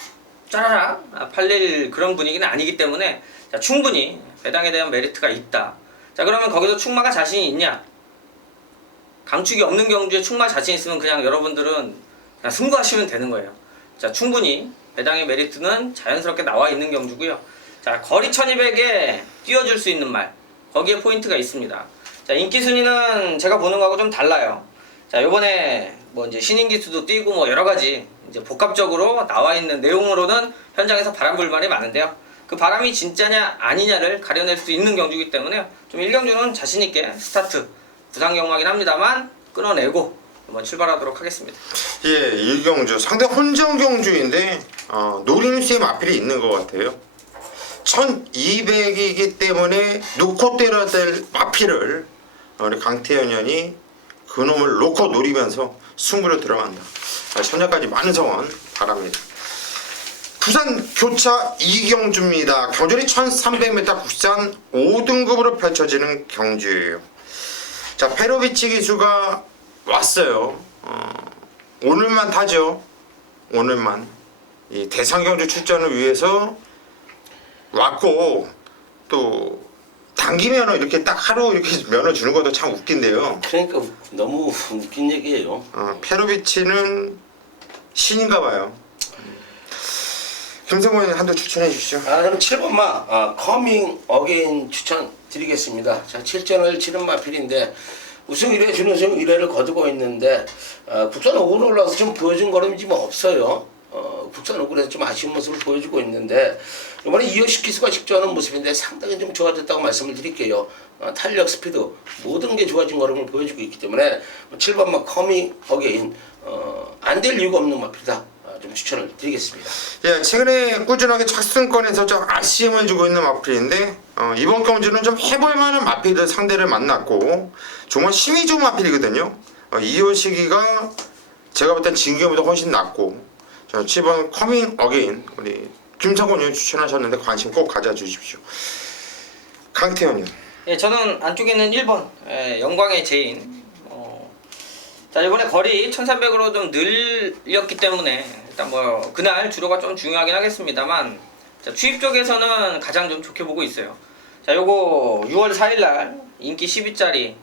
짜라락 팔릴 그런 분위기는 아니기 때문에 자, 충분히 배당에 대한 메리트가 있다. 자, 그러면 거기서 충마가 자신이 있냐? 강축이 없는 경주에 충마 자신 있으면 그냥 여러분들은 그냥 승부하시면 되는 거예요. 자, 충분히 배당의 메리트는 자연스럽게 나와 있는 경주고요. 자, 거리 1200에 띄워줄 수 있는 말, 거기에 포인트가 있습니다. 자, 인기 순위는 제가 보는 거하고 좀 달라요. 자, 요번에 뭐 이제 신인기수도 뛰고 뭐 여러 가지 이제 복합적으로 나와 있는 내용으로는 현장에서 바람 불만이 많은데요. 그 바람이 진짜냐 아니냐를 가려낼 수 있는 경주이기 때문에 좀 1경주는 자신있게 스타트 부상경마긴 합니다만 끊어내고 한번 출발하도록 하겠습니다. 예, 1경주 상대 혼전 경주인데 노림수의 마필이 있는 것 같아요. 1200이기 때문에 놓고 때려야 될 마필을 우리 강태현 의원이 그놈을 놓고 노리면서 승부를 들어간다. 현장까지 많은 성원 바랍니다. 부산 교차 2경주입니다. 경주리 1300m 국산 5등급으로 펼쳐지는 경주예요. 자, 페로비치 기수가 왔어요. 오늘만 타죠. 오늘만 이 대상경주 출전을 위해서 왔고 또 단기 면허 이렇게 딱 하루 이렇게 면허 주는 것도 참 웃긴데요. 그러니까 너무 웃긴 얘기예요. 페로비치는 신인가 봐요. 김성곤 한도 추천해 주시죠. 그럼 7번마 커밍 어게인 추천드리겠습니다. 자, 7전을 치른 마필인데 우승 1회 준우승 1회를 거두고 있는데 국산 5군 올라와서 좀 보여준 걸음이 지금 없어요. 국산 5군에서 좀 아쉬운 모습을 보여주고 있는데 이번에 이효식 기수가 직전하는 모습인데 상당히 좀 좋아졌다고 말씀을 드릴게요. 탄력, 스피드 모든 게 좋아진 걸음을 보여주고 있기 때문에 7번마 커밍 어게인 안 될 이유가 없는 마필이다. 좀 추천을 드리겠습니다. 예, 최근에 꾸준하게 착승권에서 좀 아쉬움을 주고 있는 마필인데 이번 경주는 좀 해볼 만한 마필들 상대를 만났고 정말 힘이 좋은 마필이거든요. 이효식이가 제가 볼 땐 진규보다 훨씬 낫고 7번 커밍 어게인 우리 김성곤 의원 추천하셨는데 관심 꼭 가져주십시오. 강태현 의원. 예, 저는 안쪽에 있는 1번 영광의 제인. 자, 이번에 거리 1300으로 좀 늘렸기 때문에 일단 뭐 그날 주로가 좀 중요하긴 하겠습니다만 자, 취입 쪽에서는 가장 좀 좋게 보고 있어요. 자, 요거 6월 4일날 인기 10위짜리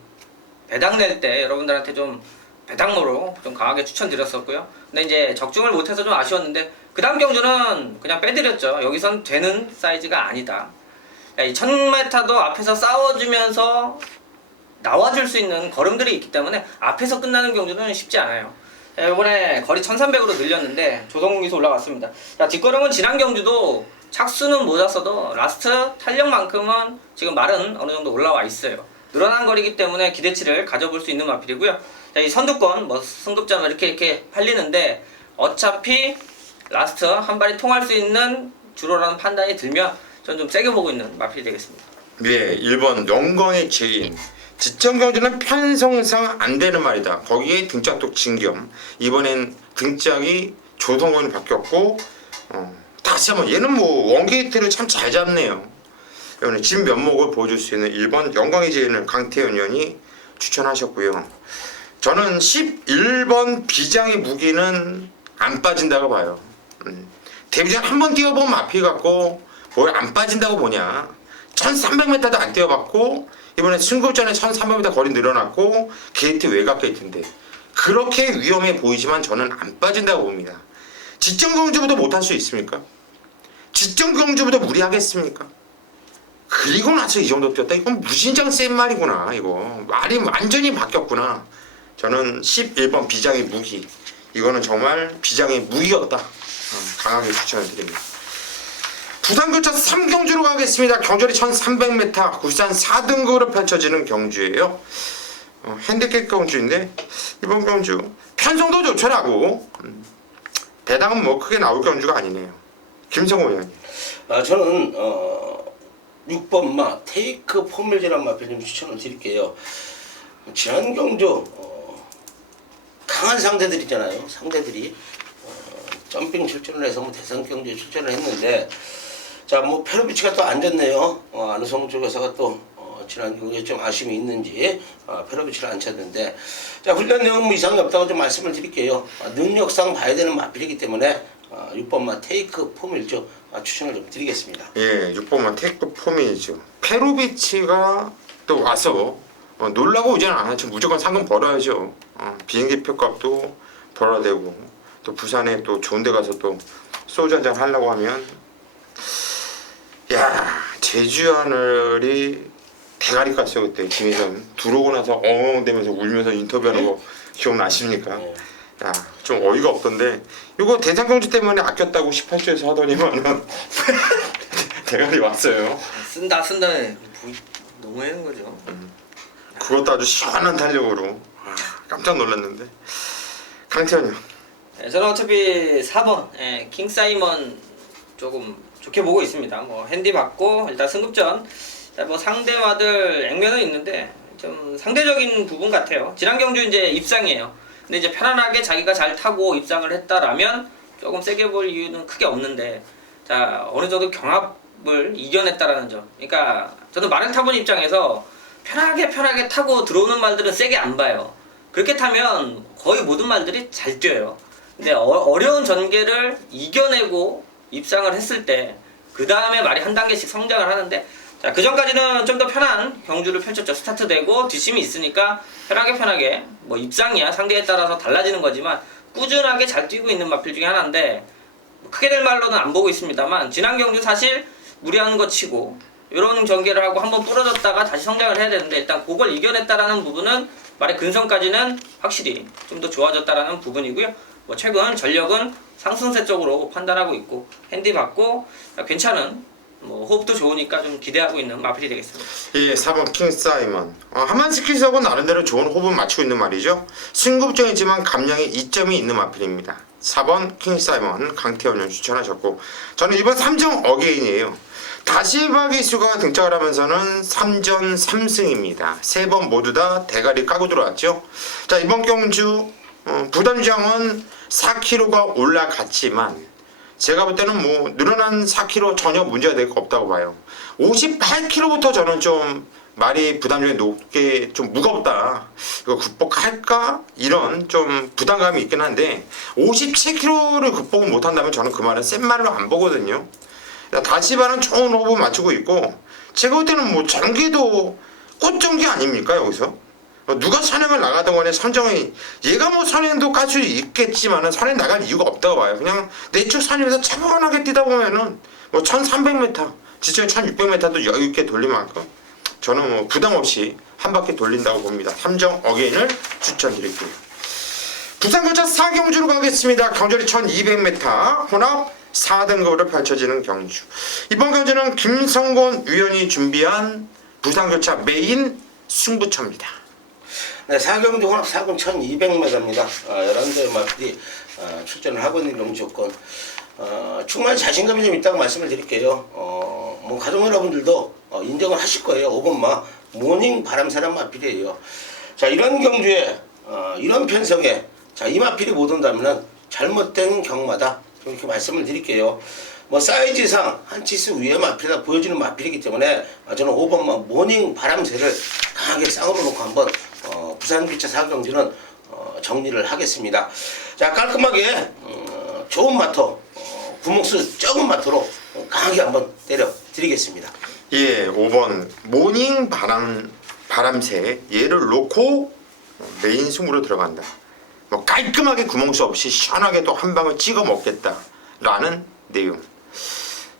배당 낼 때 여러분들한테 좀 배당모로 좀 강하게 추천드렸었고요. 근데 이제 적중을 못해서 좀 아쉬웠는데 그 다음 경주는 그냥 빼드렸죠. 여기선 되는 사이즈가 아니다. 이 1000m도 앞에서 싸워주면서 나와줄 수 있는 걸음들이 있기 때문에 앞에서 끝나는 경주는 쉽지 않아요. 자, 이번에 거리 1300으로 늘렸는데 조성기수 올라갔습니다. 자, 뒷걸음은 지난 경주도 착수는 못 왔어도 라스트 탄력만큼은 지금 말은 어느 정도 올라와 있어요. 늘어난 거리기 때문에 기대치를 가져볼 수 있는 마필이고요. 자, 이 선두권 뭐 승급자만 이렇게 팔리는데 어차피 라스트 한 발이 통할 수 있는 주로라는 판단이 들면 전 좀 세게 보고 있는 마필이 되겠습니다. 네, 1번 영광의 죄인. 지점 경주는 편성상 안 되는 말이다. 거기에 등짝도 진겸. 이번엔 등짝이 조성원이 바뀌었고 다시 한번 얘는 뭐 원게이트를 참 잘 잡네요. 이번에 진 면목을 보여줄 수 있는 1번 영광의 죄인을 강태현 의원이 추천하셨고요. 저는 11번 비장의 무기는 안 빠진다고 봐요. 데뷔전 한번 뛰어본 마필 같고 뭘 안 빠진다고 보냐. 1300m도 안 뛰어봤고 이번에 승급전에 1300m 거리 늘어났고 게이트 외곽 게이트인데 그렇게 위험해 보이지만 저는 안 빠진다고 봅니다. 지점 경주보다 못할 수 있습니까? 지점 경주보다 무리하겠습니까? 그리고 나서 이 정도 뛰었다. 이건 무진장 센 말이구나. 이거 말이 완전히 바뀌었구나. 저는 11번 비장의 무기, 이거는 정말 비장의 무기였다. 강하게 추천을 드립니다. 부산교차 3경주로 가겠습니다. 경주리 1300m, 굴산 4등급으로 펼쳐지는 경주예요. 핸디캡 경주인데 이번 경주 편성도 좋더라고. 대당은 뭐 크게 나올 경주가 아니네요. 김성호 의원님. 저는 6번 마 테이크 포밀즈란 마필 좀 추천을 드릴게요. 지난 경주 강한 상대들 있잖아요. 상대들이 점핑 출전을 해서 뭐 대선 경주에 출전을 했는데 자 뭐 페로비치가 또 안 졌네요. 안우성 쪽에서가 또 지난 경기에 좀 아쉬움이 있는지 페로비치를 안 쳤는데 자 훈련 내용 뭐 이상이 없다고 좀 말씀을 드릴게요. 능력상 봐야 되는 마필이기 때문에 6번만 테이크 포밀즈 추천을 좀 드리겠습니다. 예, 6번만 테이크 포밀즈. 페로비치가 또 와서 놀라고 오지는 않았죠. 무조건 상금 벌어야죠. 비행기 표값도 벌어야 되고 또 부산에 또 좋은 데 가서 또 소주 한잔 하려고 하면 야, 제주 하늘이 대가리 깠어요. 그때 김희선 들어오고 나서 엉엉대면서 울면서 인터뷰하는 거 기억나십니까? 야, 좀 어이가 없던데 이거 대장경주 때문에 아꼈다고 18조에서 하더니만은 대가리 왔어요. 쓴다 너무 하는 거죠. 그것도 아주 시원한 탄력으로 깜짝 놀랐는데. 강태현이요. 네, 저는 어차피 4번 킹 사이먼 조금 좋게 보고 있습니다. 뭐 핸디 받고 일단 승급전 뭐 상대마들 액면은 있는데 좀 상대적인 부분 같아요. 지난 경주 이제 입상이에요. 근데 이제 편안하게 자기가 잘 타고 입상을 했다라면 조금 세게 볼 이유는 크게 없는데 자 어느 정도 경합을 이겨냈다라는 점. 그러니까 저는 마른 타본 입장에서 편하게 타고 들어오는 말들은 세게 안 봐요. 그렇게 타면 거의 모든 말들이 잘 뛰어요. 근데 어려운 전개를 이겨내고 입상을 했을 때 그 다음에 말이 한 단계씩 성장을 하는데 자, 그 전까지는 좀 더 편한 경주를 펼쳤죠. 스타트 되고 뒷심이 있으니까 편하게 뭐 입상이야 상대에 따라서 달라지는 거지만 꾸준하게 잘 뛰고 있는 마필 중에 하나인데 크게 될 말로는 안 보고 있습니다만 지난 경주 사실 무리하는 거 치고 이런 전개를 하고 한번 부러졌다가 다시 성장을 해야 되는데 일단 그걸 이겨냈다라는 부분은 말의 근성까지는 확실히 좀 더 좋아졌다라는 부분이고요. 뭐 최근 전력은 상승세 쪽으로 판단하고 있고 핸디 받고 괜찮은 뭐 호흡도 좋으니까 좀 기대하고 있는 마필이 되겠습니다. 예, 4번 킹 사이먼. 하만스키스하고 나름대로 좋은 호흡을 맞추고 있는 말이죠. 승급전이지만 감량에 이점이 있는 마필입니다. 4번 킹 사이먼 강태현 추천하셨고 저는 이번 3정 어게인이에요. 다시바 기수가 등장을 하면서는 3전 3승입니다. 3번 모두 다 대가리 까고 들어왔죠. 자 이번 경주 부담장은 4kg가 올라갔지만 제가 볼 때는 뭐 늘어난 4kg 전혀 문제가 될 거 없다고 봐요. 58kg부터 저는 좀 말이 부담력이 높게 좀 무겁다. 이거 극복할까? 이런 좀 부담감이 있긴 한데 57kg를 극복을 못한다면 저는 그 말은 센 말로 안 보거든요. 다시바는 좋은 호흡을 맞추고 있고 제가 볼 때는 뭐 전기도 꽃전기 아닙니까 여기서? 누가 선행을 나가던 간에 선정이 얘가 뭐 선행도 깔 수 있겠지만은 선행 나갈 이유가 없다고 봐요. 그냥 내쪽 선임에서 차분하게 뛰다 보면은 뭐 1300m, 지점에 1600m도 여유 있게 돌릴 만큼 저는 뭐 부담 없이 한 바퀴 돌린다고 봅니다. 3정 어게인을 추천드릴게요. 부산거차 4경주로 가겠습니다. 경주리 1200m 혼합 4등급으로 펼쳐지는 경주. 이번 경주는 김성곤 위원이 준비한 부산거차 메인 승부처입니다. 네, 4경주 혼합 4군 1200m입니다. 11대의 마필이 출전을 하고 있는 경주였건 충분히 자신감이 좀 있다고 말씀을 드릴게요. 뭐 가족 여러분들도 인정을 하실 거예요. 5번마 모닝 바람사랑 마필이에요. 자, 이런 경주에 이런 편성에 자, 이 마필이 못 온다면 잘못된 경마다 이렇게 말씀을 드릴게요. 뭐 사이즈상 한 치수 위에 마필이다 보여지는 마필이기 때문에 저는 5번마 모닝 바람새를 강하게 쌍으로 놓고 한번 부산 기차 4경주는 정리를 하겠습니다. 자, 깔끔하게 좋은 마토 구목수 적은 마토로 강하게 한번 때려 드리겠습니다. 예, 5번 모닝 바람새 얘를 놓고 메인 승부로 들어간다. 뭐 깔끔하게 구멍수 없이 시원하게 또 한 방을 찍어 먹겠다라는 내용.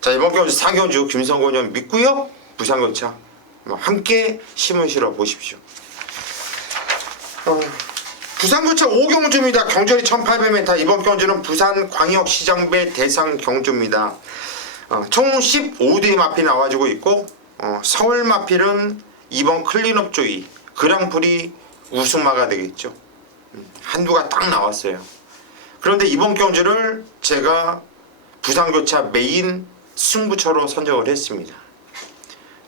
자, 이번 경주 4경주 김성곤 형 믿고요. 부산거차 함께 힘을 실어 보십시오. 부산거차 5경주입니다. 경주리 1800m. 이번 경주는 부산광역시장배 대상 경주입니다. 총 15대의 마필이 나와주고 있고 서울 마필은 이번 클린업 조이 그랑프리 우승마가 되겠죠. 한두가 딱 나왔어요. 그런데 이번 경주를 제가 부산거차 메인 승부처로 선정을 했습니다.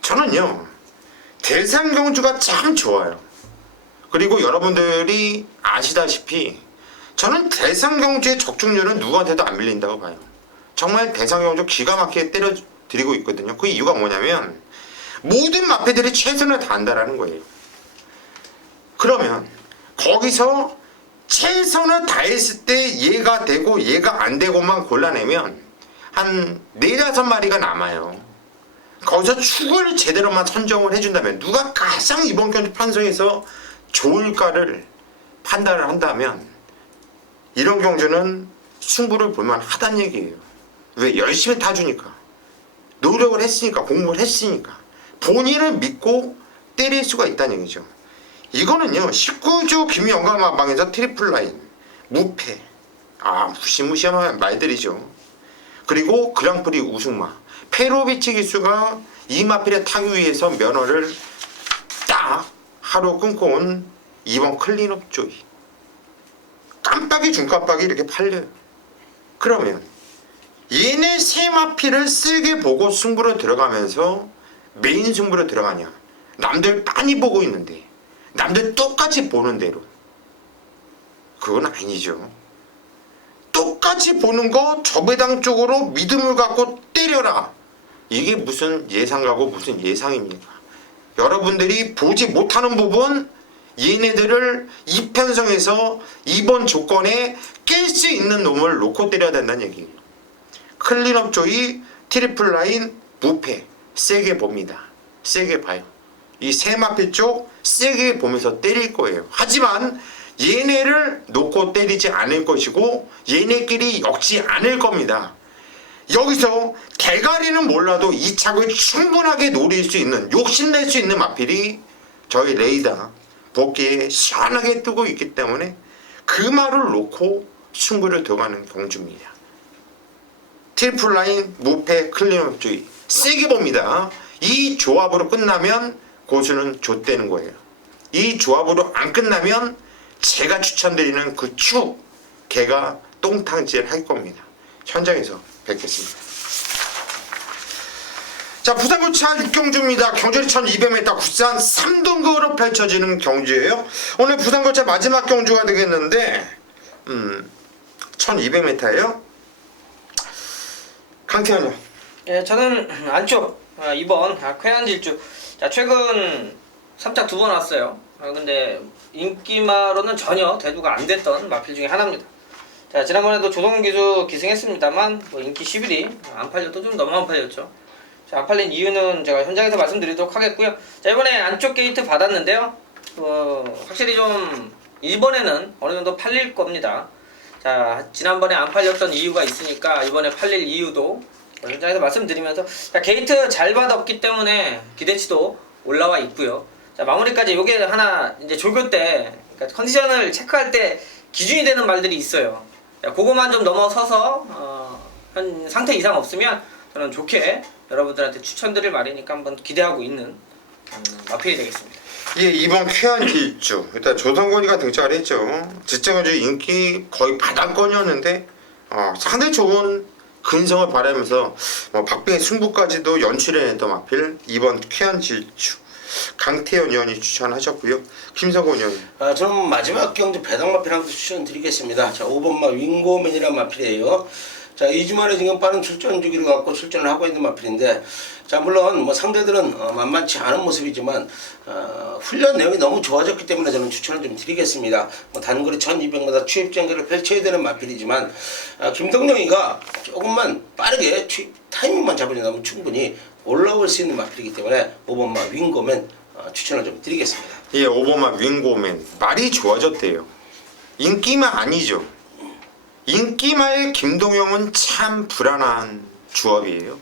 저는요 대상 경주가 참 좋아요. 그리고 여러분들이 아시다시피 저는 대상 경주의 적중률은 누구한테도 안 밀린다고 봐요. 정말 대상 경주 기가 막히게 때려드리고 있거든요. 그 이유가 뭐냐면 모든 마패들이 최선을 다한다라는 거예요. 그러면 거기서 최선을 다했을 때 얘가 되고 얘가 안 되고만 골라내면 한 4-5마리가 남아요. 거기서 축을 제대로만 선정을 해준다면 누가 가장 이번 경주 편성에서 좋을까를 판단을 한다면 이런 경주는 승부를 볼만 하단 얘기예요. 왜? 열심히 타주니까 노력을 했으니까 공부를 했으니까 본인을 믿고 때릴 수가 있다는 얘기죠. 이거는요 19주 김영감마방에서 트리플라인 무패 무시무시한 말들이죠. 그리고 그랑프리 우승마 페로비치 기수가 이 마필에 타기 위해서 면허를 딱 하루 끊고 온 이번 클린업 조이 깜빡이 중깜빡이 이렇게 팔려요. 그러면 얘네 세 마필을 세게 보고 승부로 들어가면서 메인 승부로 들어가냐. 남들 빤히 보고 있는데 남들 똑같이 보는 대로 그건 아니죠. 똑같이 보는 거 저배당 쪽으로 믿음을 갖고 때려라. 이게 무슨 예상가고 무슨 예상입니까? 여러분들이 보지 못하는 부분 얘네들을 이 편성에서 이번 조건에 깰 수 있는 놈을 놓고 때려야 된다는 얘기예요. 클린업 조이 트리플라인 무패 세게 봅니다. 세게 봐요. 이 세 마필 쪽 세게 보면서 때릴 거예요. 하지만 얘네를 놓고 때리지 않을 것이고 얘네끼리 엮지 않을 겁니다. 여기서 대가리는 몰라도 이 착을 충분하게 노릴 수 있는 욕심낼 수 있는 마필이 저희 레이더 복귀에 시원하게 뜨고 있기 때문에 그 말을 놓고 승부를 들어가는 경주입니다. 트리플라인 무패 클린업주의 세게 봅니다. 이 조합으로 끝나면 고수는 좆되는 거예요. 이 조합으로 안 끝나면 제가 추천드리는 그 축 걔가 똥탕질 할 겁니다. 현장에서 뵙겠습니다. 자, 부산거차 6경주입니다. 경주리 1200m 국산 3등급으로 펼쳐지는 경주예요. 오늘 부산거차 마지막 경주가 되겠는데 1200m예요. 강태현이요. 예, 저는 안쪽 2번 쾌한질주. 자, 최근 3차 2번 왔어요. 근데 인기마로는 전혀 대두가 안 됐던 마필 중에 하나입니다. 자, 지난번에도 조동훈 기수 기승했습니다만 인기 11위 안 팔려도 좀 너무 안 팔렸죠. 자, 안 팔린 이유는 제가 현장에서 말씀드리도록 하겠고요. 자, 이번에 안쪽 게이트 받았는데요. 확실히 좀 이번에는 어느 정도 팔릴 겁니다. 자, 지난번에 안 팔렸던 이유가 있으니까 이번에 팔릴 이유도 현장에서 말씀드리면서, 자, 게이트 잘 받았기 때문에 기대치도 올라와 있고요. 자, 마무리까지 요게 하나 이제 조교 때 그러니까 컨디션을 체크할 때 기준이 되는 말들이 있어요. 자, 그거만 좀 넘어서서 한 상태 이상 없으면 저는 좋게 여러분들한테 추천드릴 말이니까 한번 기대하고 있는 마필이 되겠습니다. 예, 이번 쾌한 질주 일단 조성곤이가 등장을 했죠. 지정주 인기 거의 바닥권이었는데 상당히 좋은 근성을 바라면서 박빙의 승부까지도 연출해냈던 마필 이번 쾌한 질주 강태현 의원이 추천하셨고요. 김성곤 의원. 저는 마지막 경주 배당 마필한테 추천드리겠습니다. 자, 5번마 윙고맨이라는 마필이에요. 자, 2주 만에 지금 빠른 출전 주기를 갖고 출전을 하고 있는 마필인데, 자, 물론 뭐 상대들은 만만치 않은 모습이지만 훈련 내용이 너무 좋아졌기 때문에 저는 추천을 좀 드리겠습니다. 뭐 단거리 1200m 추입 전개를 펼쳐야 되는 마필이지만 김동영이가 조금만 빠르게 추입 타이밍만 잡아준다면 충분히 올라올 수 있는 마필이기 때문에 5번마 윙고맨 추천을 좀 드리겠습니다. 예, 5번마 윙고맨 말이 좋아졌대요. 인기만 아니죠. 인기마의 김동영은 참 불안한 조합이에요.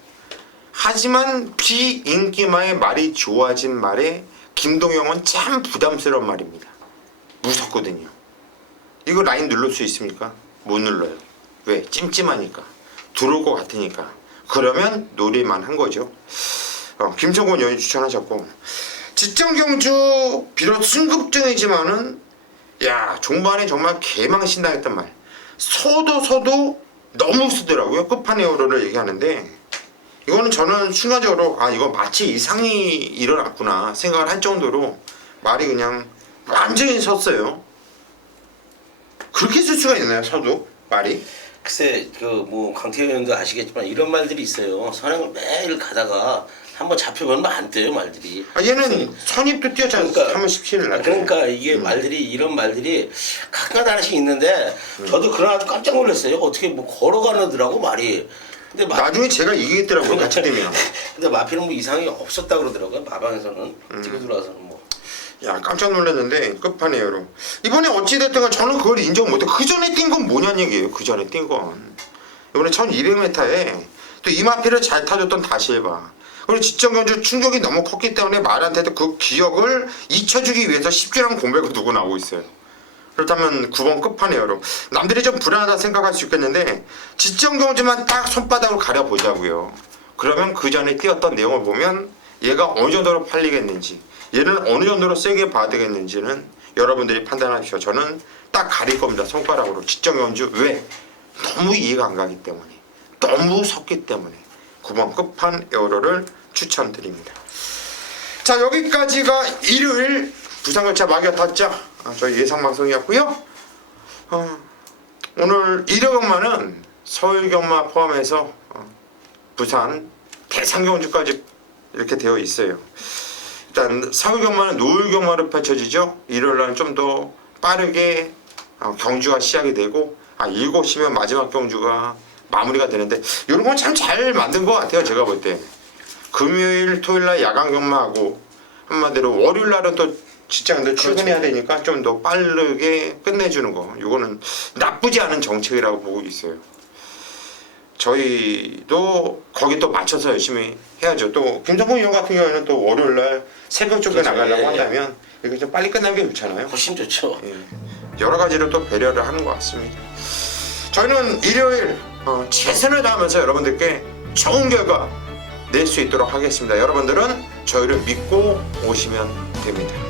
하지만 비인기마의 말이 좋아진 말에 김동영은 참 부담스러운 말입니다. 무섭거든요. 이거 라인 눌릴 수 있습니까? 못 눌러요. 왜? 찜찜하니까. 들어올 것 같으니까. 그러면 노릴만 한 거죠. 김성곤 의원이 추천하셨고, 지정경주 비록 승급전이지만은 야 종반에 정말 개망신당했단 말. 서도 너무 쓰더라고요. 끝판에 오로를 얘기하는데, 이거는 저는 순간적으로 이거 마치 이상이 일어났구나 생각을 할 정도로 말이 그냥 완전히 섰어요. 그렇게 쓸 수가 있나요? 서도 말이? 글쎄 뭐 강태현 의원도 아시겠지만 이런 말들이 있어요. 선행을 매일 가다가 한번 잡혀보면 안 돼요 말들이. 얘는 선입도 뛰었잖아요. 3월 17일 날. 그러니까 이게 말들이 이런 말들이 가끔 하나씩 있는데 저도 그날 아주 깜짝 놀랐어요. 어떻게 뭐 걸어가느더라고 말이. 근데 나중에 제가 이기겠더라고요. 같이 되면. 근데 마필은 뭐 이상이 없었다 그러더라고요. 마방에서는 뛰고 들어와서는 뭐. 야 깜짝 놀랐는데 끝판이에요. 이번에 어찌됐든 간 저는 그걸 인정 못해. 그 전에 뛴 건 뭐냐는 얘기예요. 그 전에 뛴 건. 이번에 1200m에 또 이마필을 잘 타줬던 다실바. 그리고 지정경주 충격이 너무 컸기 때문에 말한테도 그 기억을 잊혀주기 위해서 10주랑 공백을 두고 나오고 있어요. 그렇다면 9번 끝판이에요. 남들이 좀 불안하다 생각할 수 있겠는데 지정경주만 딱 손바닥으로 가려보자고요. 그러면 그 전에 뛰었던 내용을 보면 얘가 어느 정도로 팔리겠는지, 얘는 어느 정도로 세게 봐야 되겠는지는 여러분들이 판단하십시오. 저는 딱 가릴 겁니다. 손가락으로. 지정경주. 왜? 너무 이해가 안 가기 때문에, 너무 섰기 때문에 9번 끝판 에어로를 추천드립니다. 자, 여기까지가 일요일 부산열차 막이어 탔죠. 저희 예상방송이었고요. 오늘 일요경마는 서울경마 포함해서 부산 대상경주까지 이렇게 되어 있어요. 일단 서울경마는 노을경마로 펼쳐지죠. 일요일날은 좀 더 빠르게 경주가 시작이 되고 7시면 마지막 경주가 마무리가 되는데, 이런 건 참 잘 만든 것 같아요. 제가 볼 때 금요일 토요일날 야간 경마하고 한마디로 월요일날은 또 직장인들 출근해야 되니까 좀 더 빠르게 끝내주는 거, 이거는 나쁘지 않은 정책이라고 보고 있어요. 저희도 거기 또 맞춰서 열심히 해야죠. 또 김성곤 의원 같은 경우에는 또 월요일날 새벽 쪽에 그렇죠. 나가려고 예, 예. 한다면 이게 좀 빨리 끝나는 게 좋잖아요. 훨씬 좋죠. 예. 여러 가지로 또 배려를 하는 것 같습니다. 저희는 일요일 최선을 다하면서 여러분들께 좋은 결과 낼 수 있도록 하겠습니다. 여러분들은 저희를 믿고 오시면 됩니다.